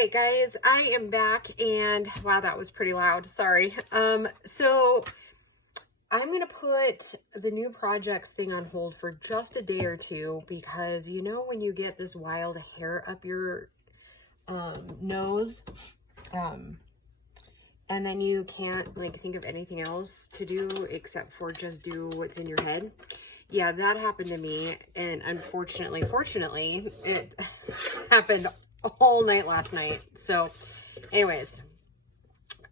right, guys, I am back, and wow, that was pretty loud. Sorry. So I'm going to put the new projects thing on hold for just a day or two because you know when you get this wild hair up your nose, and then you can't like think of anything else to do except for just do what's in your head. Yeah, that happened to me, and fortunately, it happened all night last night. So anyways,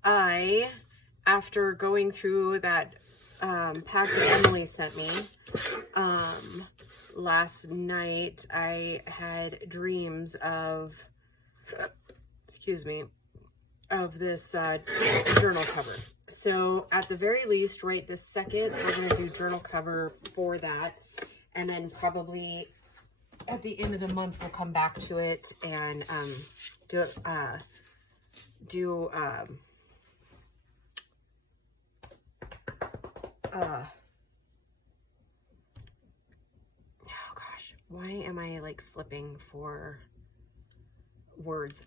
after going through that pack that Emily sent me last night, I had dreams of, excuse me, of this journal cover. So at the very least, right this second, we're going to do journal cover for that. And then at the end of the month, we'll come back to it and do oh gosh, why am I like slipping for words?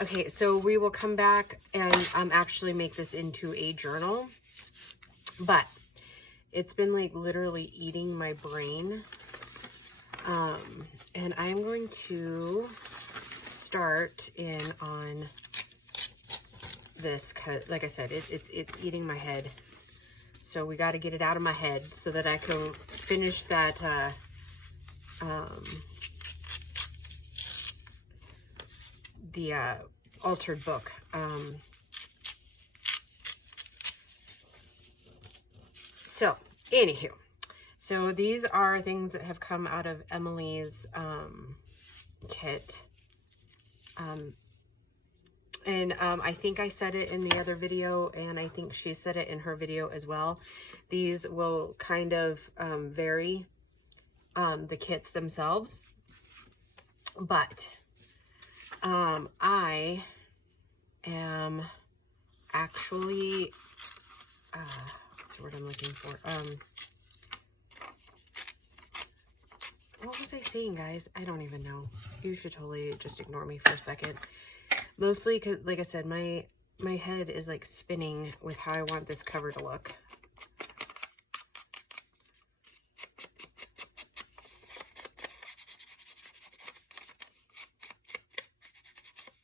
Okay, so we will come back and actually make this into a journal, but it's been like literally eating my brain. And I'm going to start in on this, cause like I said, it's eating my head. So we got to get it out of my head so that I can finish that, the altered book. So anywho, so these are things that have come out of Emily's kit. And I think I said it in the other video, and I think she said it in her video as well. These will kind of vary the kits themselves, but I am actually, what's the word I'm looking for? What was I saying, guys? I don't even know. You should totally just ignore me for a second. Mostly because, like I said, my head is like spinning with how I want this cover to look.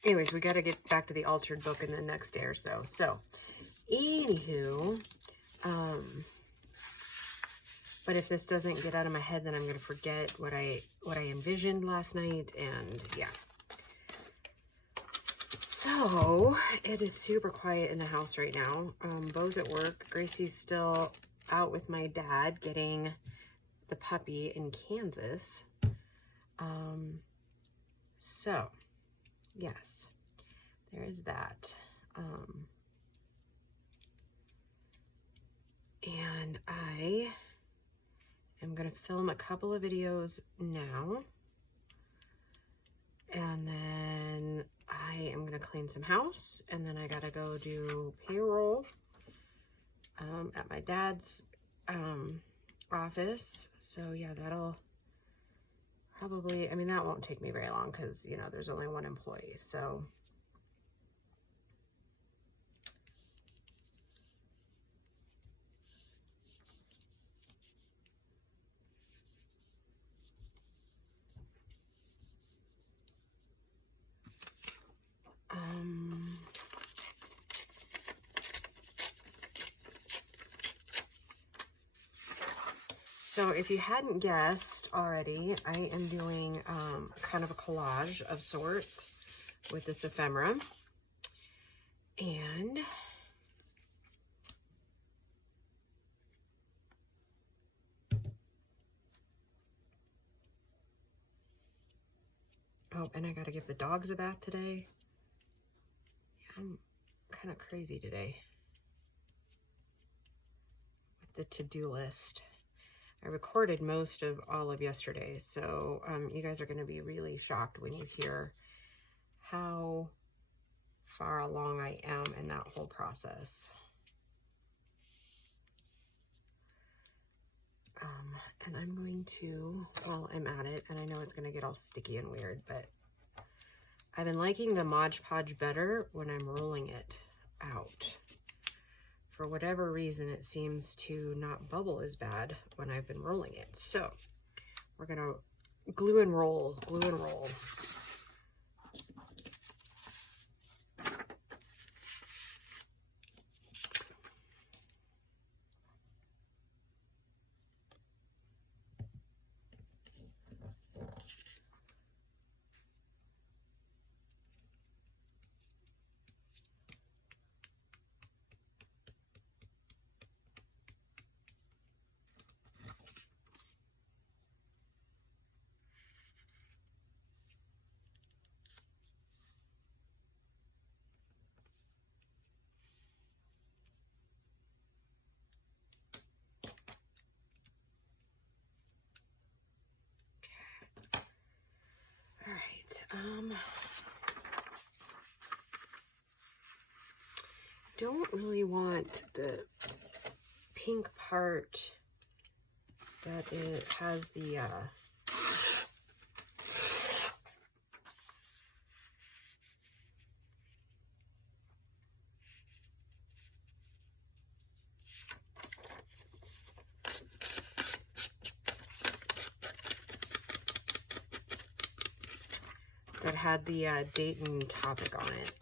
Anyways, we got to get back to the altered book in the next day or so. So, anywho, but if this doesn't get out of my head, then I'm going to forget what I envisioned last night, and yeah. So, it is super quiet in the house right now. Bo's at work. Gracie's still out with my dad getting the puppy in Kansas. So, yes, there is that. And I am going to film a couple of videos now. And then I am going to clean some house. And then I got to go do payroll at my dad's office. So, yeah, that'll probably, I mean, that won't take me very long because, you know, there's only one employee. So, so if you hadn't guessed already, I am doing kind of a collage of sorts with this ephemera. And oh, and I got to give the dogs a bath today. Yeah, I'm kind of crazy today with the to-do list. I recorded most of all of yesterday, so you guys are going to be really shocked when you hear how far along I am in that whole process. And I'm going to, while I'm at it, and I know it's going to get all sticky and weird, but I've been liking the Mod Podge better when I'm rolling it out. For whatever reason, it seems to not bubble as bad when I've been rolling it. So we're going to glue and roll, glue and roll. Don't really want the pink part that it has the date and topic on it.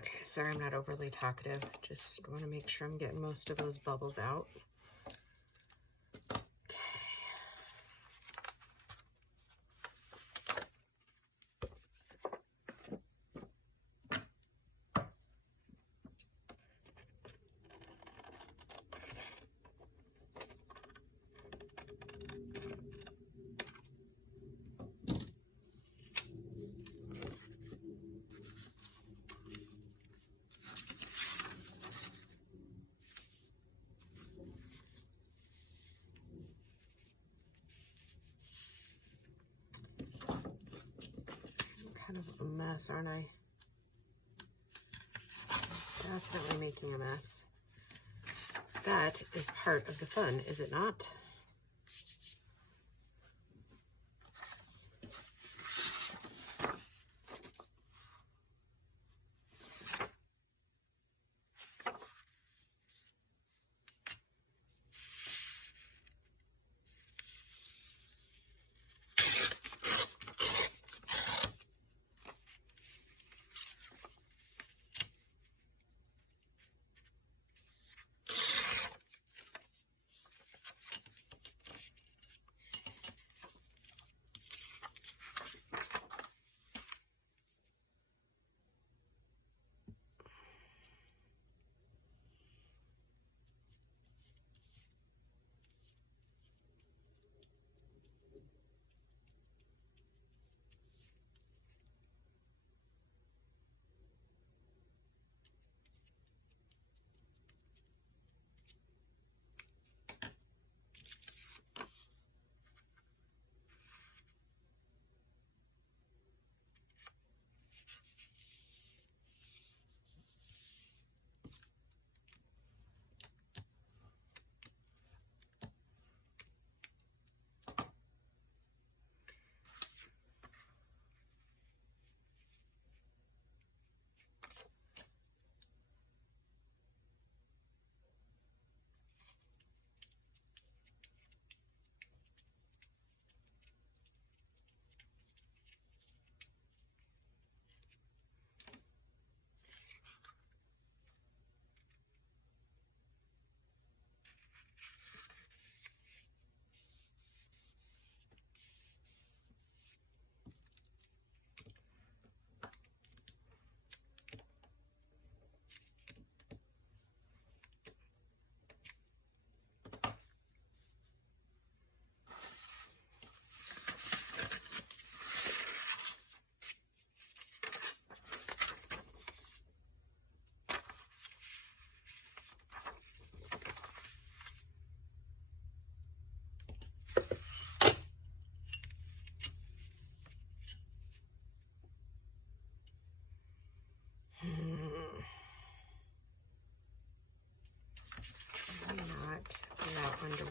Okay, sorry I'm not overly talkative. Just want to make sure I'm getting most of those bubbles out. Kind of a mess, aren't I? Definitely making a mess. That is part of the fun, is it not?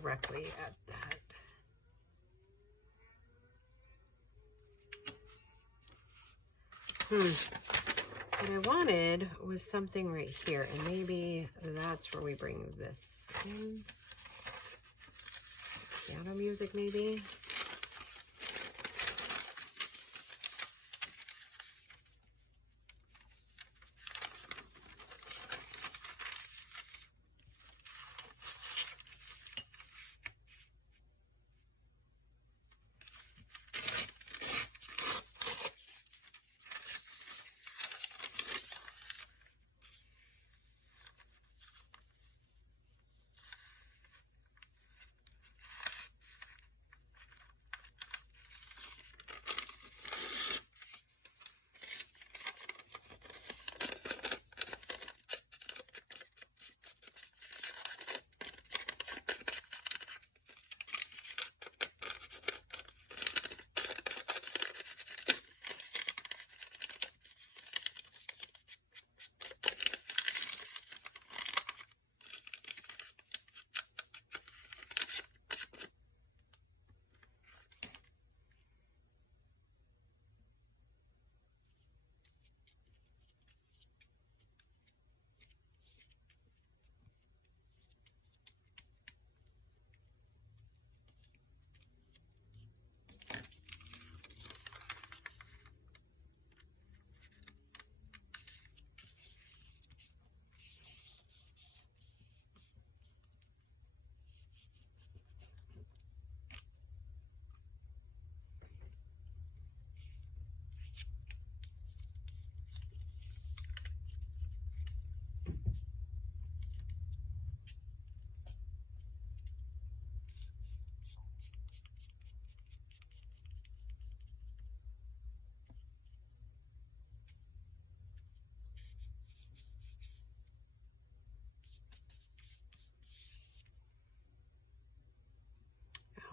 directly at that. What I wanted was something right here, and maybe that's where we bring this in. Piano music, maybe.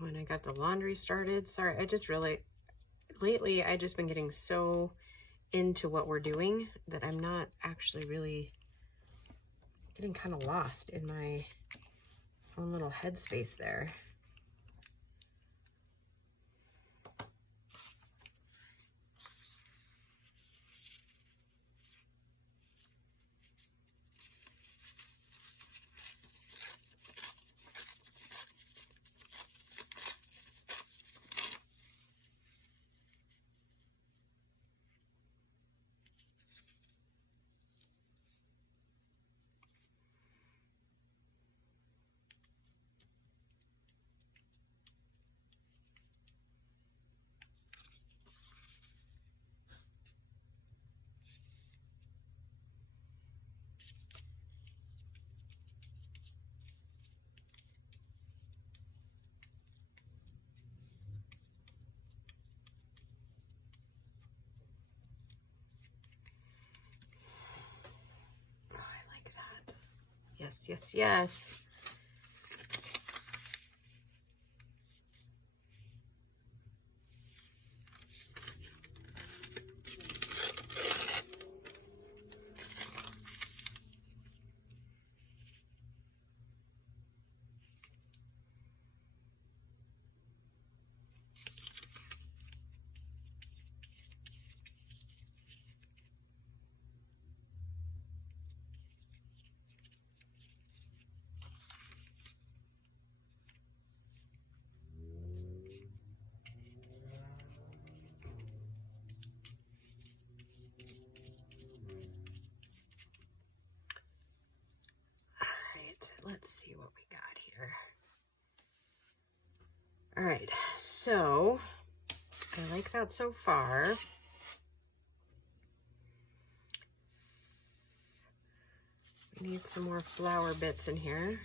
When I got the laundry started. Sorry, I just really, lately I just been getting so into what we're doing that I'm not actually really getting kind of lost in my own little headspace there. Yes, yes, yes. Let's see what we got here. All right, so I like that so far. We need some more flower bits in here.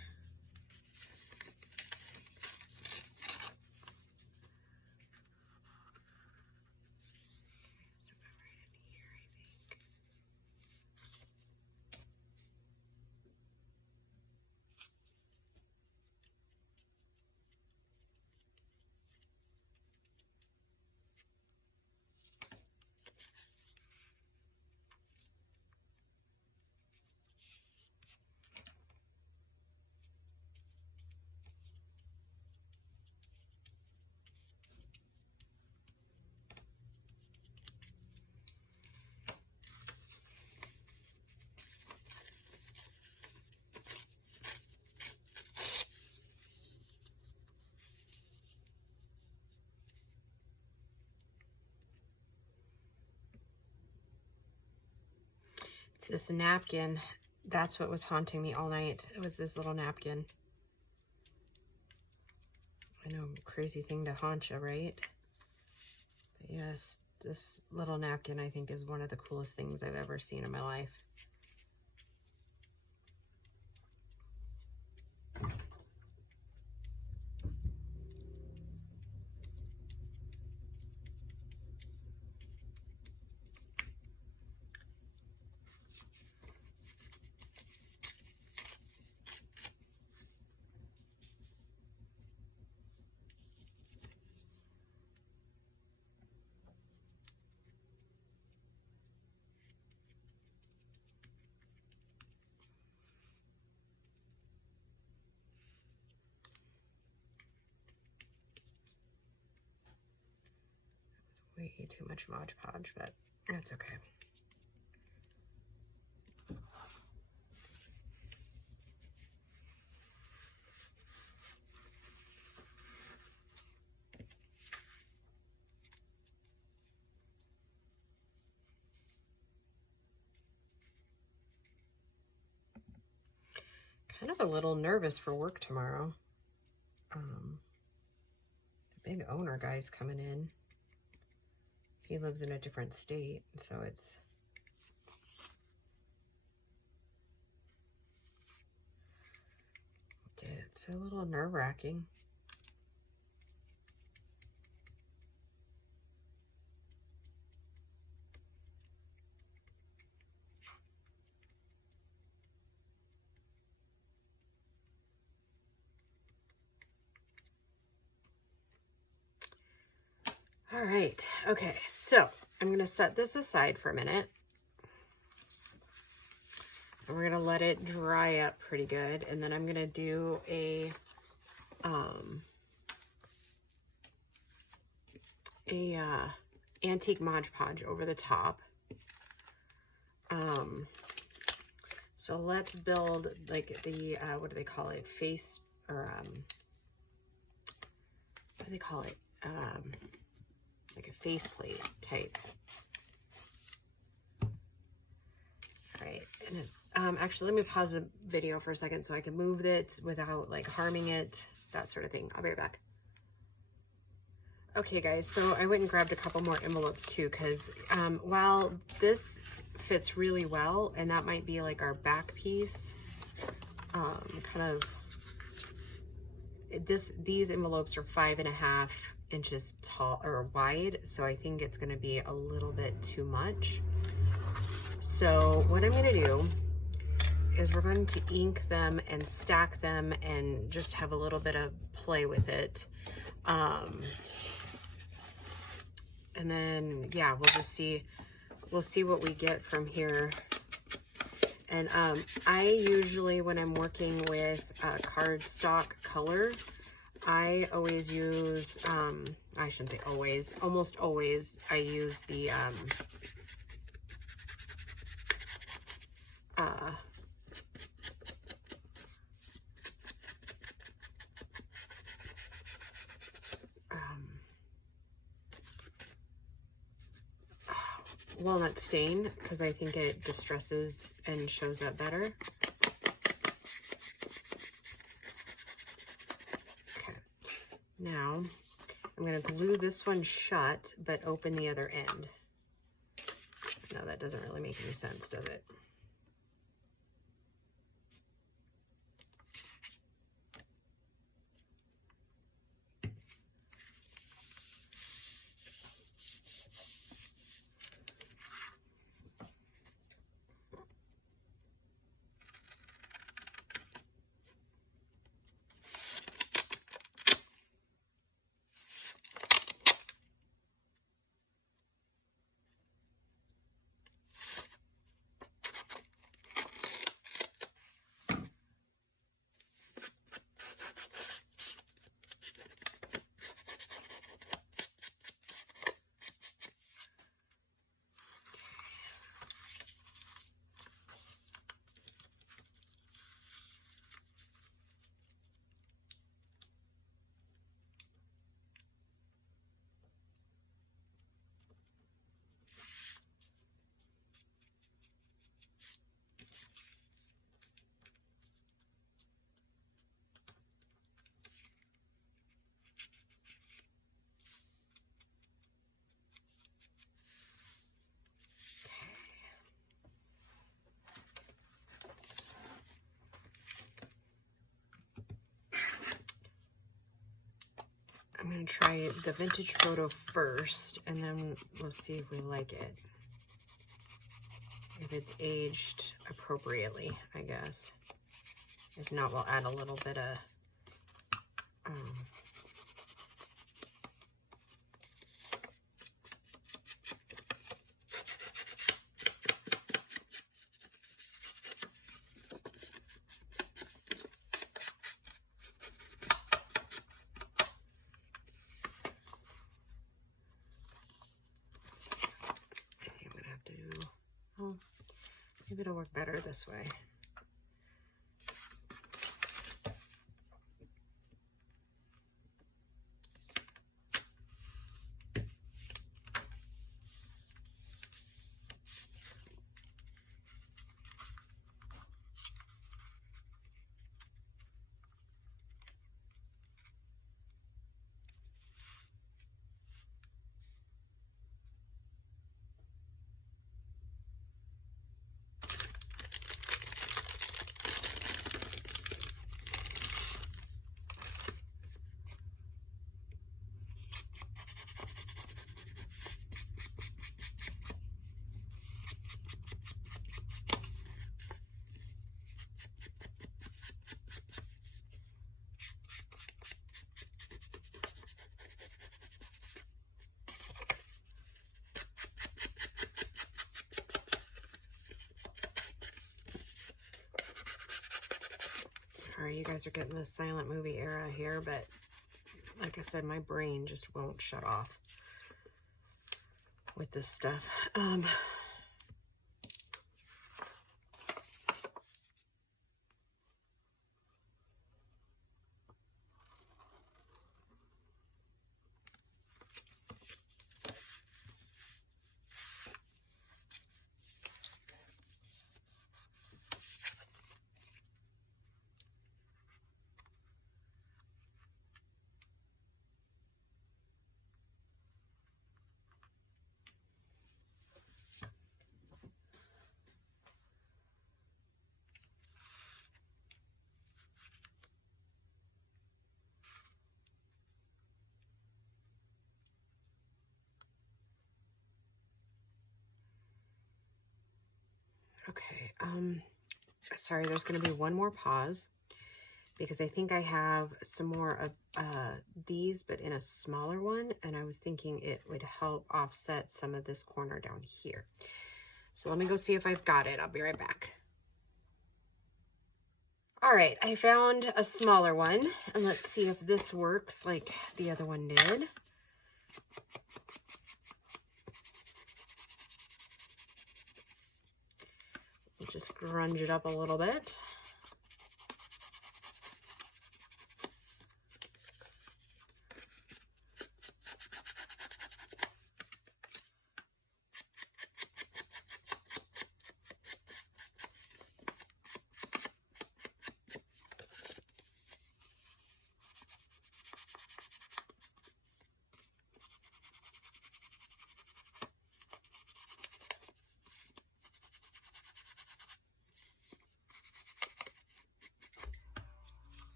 this napkin. That's what was haunting me all night. It was this little napkin. I know, crazy thing to haunt you, right? But yes, this little napkin I think is one of the coolest things I've ever seen in my life. Way too much Mod Podge, but that's okay. Kind of a little nervous for work tomorrow. The big owner guy's coming in. He lives in a different state, so it's a little nerve-wracking. All right, okay, so I'm going to set this aside for a minute. And we're going to let it dry up pretty good. And then I'm going to do a antique Mod Podge over the top. So let's build like the, what do they call it? Face, or, what do they call it? Like a faceplate type. All right, and actually let me pause the video for a second so I can move it without like harming it, that sort of thing. I'll be right back. Okay guys, so I went and grabbed a couple more envelopes too, because while this fits really well, and that might be like our back piece, kind of, these envelopes are 5.5 inches tall or wide, so I think it's going to be a little bit too much. So what I'm going to do is we're going to ink them and stack them and just have a little bit of play with it. And then, yeah, we'll see what we get from here. And I usually, when I'm working with cardstock color, I always use, I shouldn't say always, almost always, I use the walnut stain, because I think it distresses and shows up better. Okay, now I'm going to glue this one shut, but open the other end. No, that doesn't really make any sense, does it? try the vintage photo first, and then we'll see if we like it. If it's aged appropriately, I guess. If not, we'll add a little bit of maybe it'll work better this way. Sorry, you guys are getting the silent movie era here, but like I said, my brain just won't shut off with this stuff. Okay, sorry, there's going to be one more pause because I think I have some more of these, but in a smaller one, and I was thinking it would help offset some of this corner down here. So let me go see if I've got it. I'll be right back. All right, I found a smaller one, and let's see if this works like the other one did. Just grunge it up a little bit.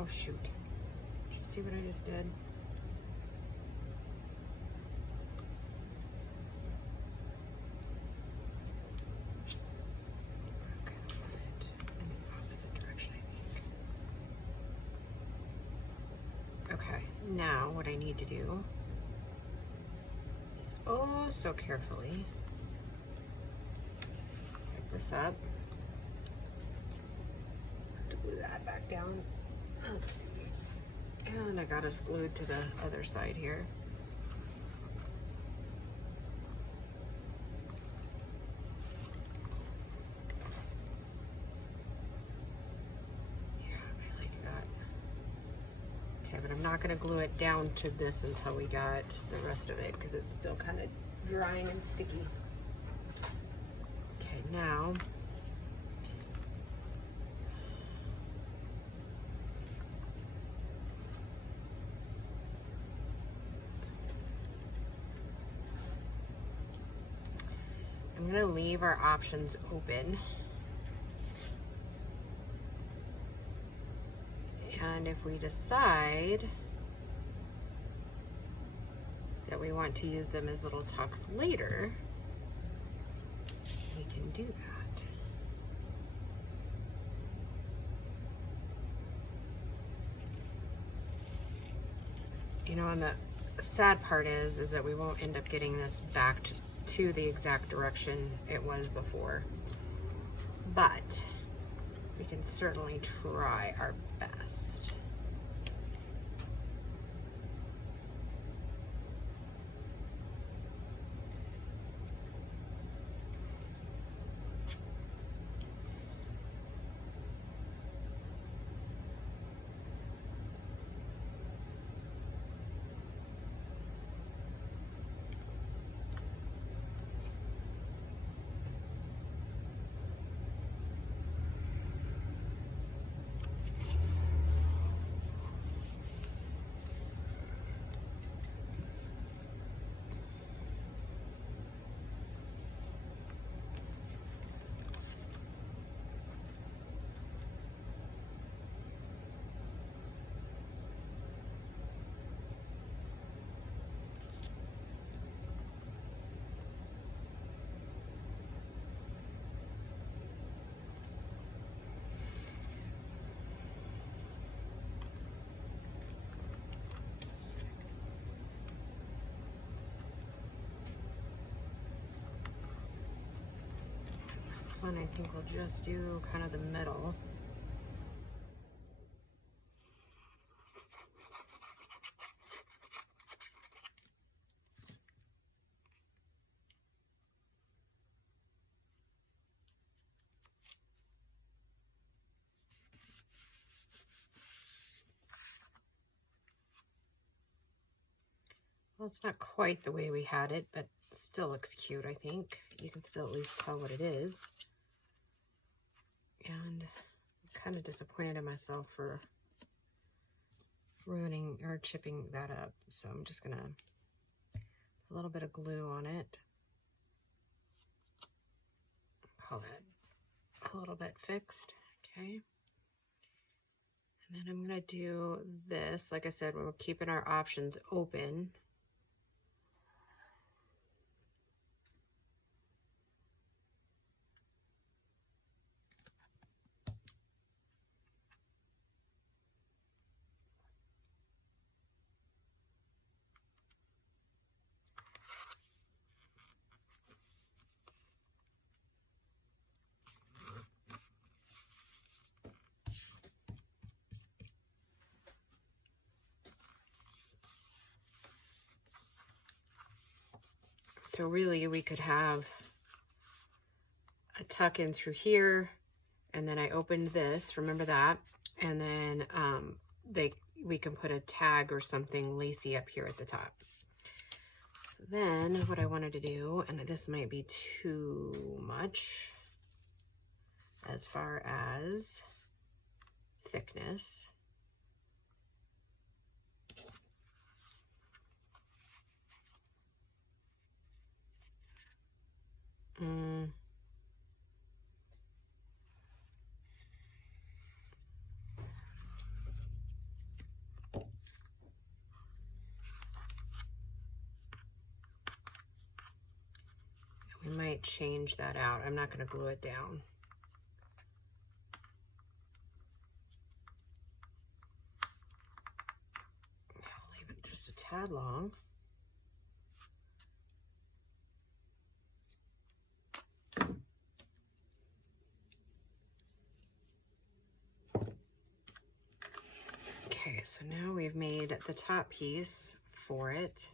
Oh shoot. Did you see what I just did? Okay, I want it in the opposite direction, I think. Okay, now what I need to do is oh so carefully pick this up. Have to glue that back down. Let's see. And I got us glued to the other side here. Yeah, I like that. Okay, but I'm not going to glue it down to this until we got the rest of it because it's still kind of drying and sticky. Okay, now I'm gonna leave our options open. And if we decide that we want to use them as little tucks later, we can do that. You know, and the sad part is that we won't end up getting this back to the exact direction it was before. But we can certainly try our best. This one I think we'll just do kind of the middle. Well, it's not quite the way we had it, but still looks cute, I think. You can still at least tell what it is. And I'm kind of disappointed in myself for ruining or chipping that up. So I'm just gonna put a little bit of glue on it. Call that a little bit fixed, okay? And then I'm gonna do this. Like I said, we're keeping our options open. So really we could have a tuck in through here, and then I opened this, remember that, and then we can put a tag or something lacy up here at the top. So then what I wanted to do, and this might be too much as far as thickness. We might change that out. I'm not going to glue it down. I'll leave it just a tad long. Okay, so now we've made the top piece for it.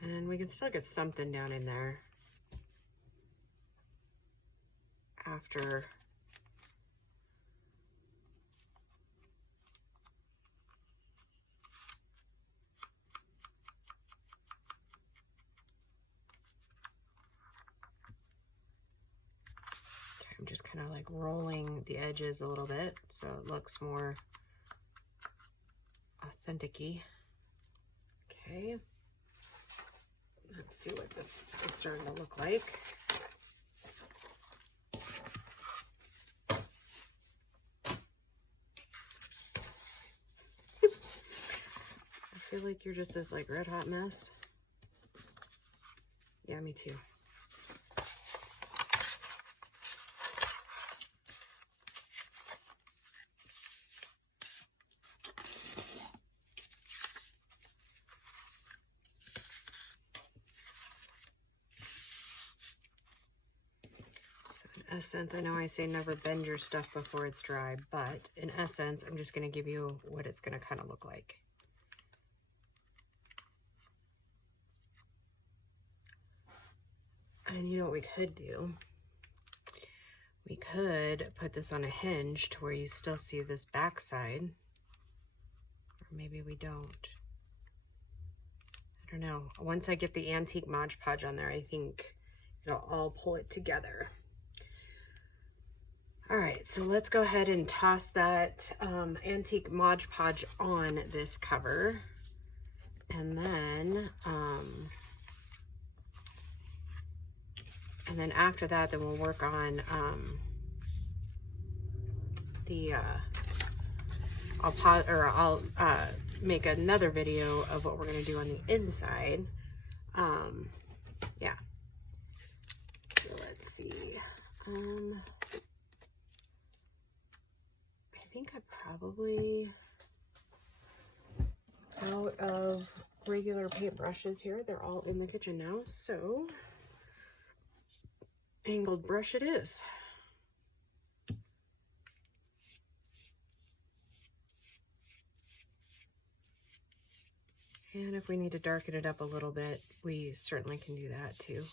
And we can still get something down in there after. Okay, I'm just kind of like rolling the edges a little bit so it looks more authentic-y. Okay. Let's see what this is starting to look like. I feel like you're just this like red hot mess. Yeah, me too. Essence, I know I say never bend your stuff before it's dry, but in essence, I'm just going to give you what it's going to kind of look like. And you know what we could do? We could put this on a hinge to where you still see this back side. Or maybe we don't. I don't know. Once I get the antique Mod Podge on there, I think it'll all pull it together. All right, so let's go ahead and toss that antique Mod Podge on this cover. And then after that, then we'll work on I'll make another video of what we're gonna do on the inside. Yeah. So let's see. I think I probably out of regular paintbrushes here. They're all in the kitchen now, so angled brush it is. And if we need to darken it up a little bit, we certainly can do that too.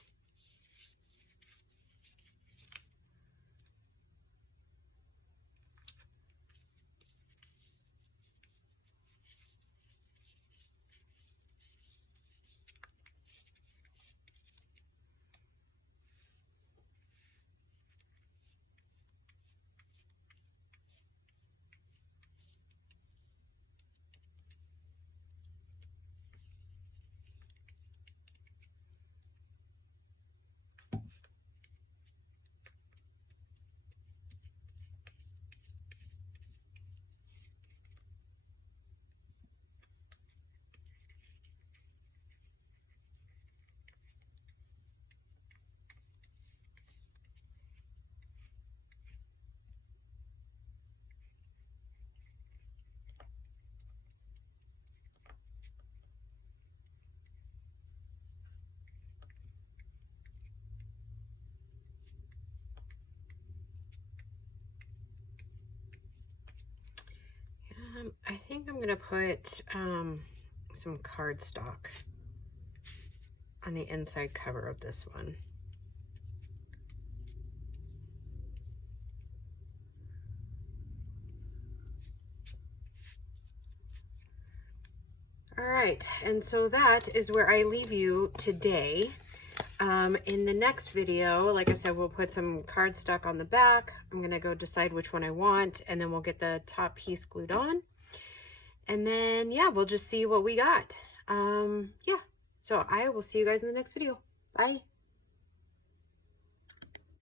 I think I'm gonna put some cardstock on the inside cover of this one. All right, and so that is where I leave you today. In the next video, like I said, we'll put some cardstock on the back. I'm gonna go decide which one I want, and then we'll get the top piece glued on. And then, yeah, we'll just see what we got. Yeah, so I will see you guys in the next video. Bye.